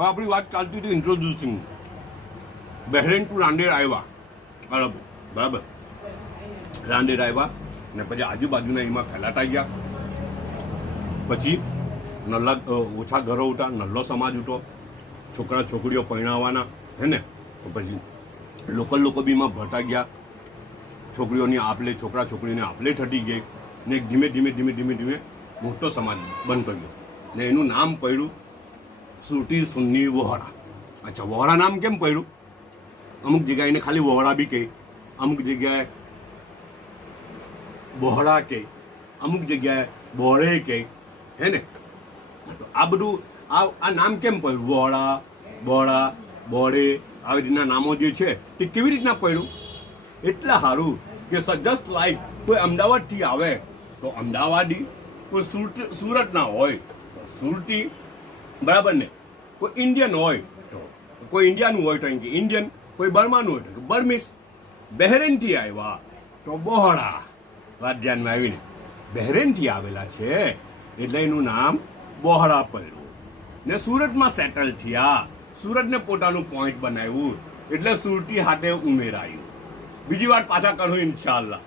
હવે આપણી વાત ચાલતી હતી ઇન્ટ્રોડ્યુસિંગ. બહેરેન ટુ રાંદેર આવ્યા, બરાબર. રાંદેર આવ્યા ને પછી આજુબાજુના એમાં ફેલાતા ગયા. પછી નલ્લા ઓછા ઘરો ઉઠા, નલ્લો સમાજ ઉઠો, છોકરા છોકરીઓ પરણાવવાના હે ને. તો પછી લોકલ લોકો બી એમાં ભરતા ગયા. છોકરીઓની આપલે, છોકરા છોકરીઓની આપલે થતી ગઈ ને ધીમે ધીમે ધીમે ધીમે ધીમે મોટો સમાજ બનતો ગયો ને એનું નામ પડ્યું સુરતી સુન્ની વહોરા. અચ્છા, વહોરા નામ કેમ પડ્યું? અમુક જગ્યાએ એને ખાલી વહોરા બી કહે, અમુક જગ્યાએ બોહડા કહે, અમુક જગ્યાએ બોરે કહે હે ને. તો આ બધું આ નામ કેમ પડ્યું? વહોરા, બોડા, બોડે આવી રીતના નામો જે છે તે કેવી રીતના પડ્યું? એટલા સારું કે જસ્ટ લાઈક કોઈ અમદાવાદથી આવે તો અમદાવાદી, કોઈ સુરતના હોય તો સુરતી, બરાબર ને. કોઈ ઇન્ડિયન હોય તો કોઈ ઇન્ડિયાનું હોય તો ઇન્ડિયન, કોઈ બર્માનું હોય તો બર્મીસ. બહેરેનથી આવ્યા તો બોહડા. વાત ધ્યાનમાં આવીને બહેરેનથી આવેલા છે એટલે એનું નામ બોહડા પડ્યું ને. સુરતમાં સેટલ થયા, સુરતને પોતાનું પોઈન્ટ બનાવ્યું એટલે સુરતી હાથે ઉમેરાયું. બીજી વાત પાછા કરું ઇન્શાઅલ્લાહ.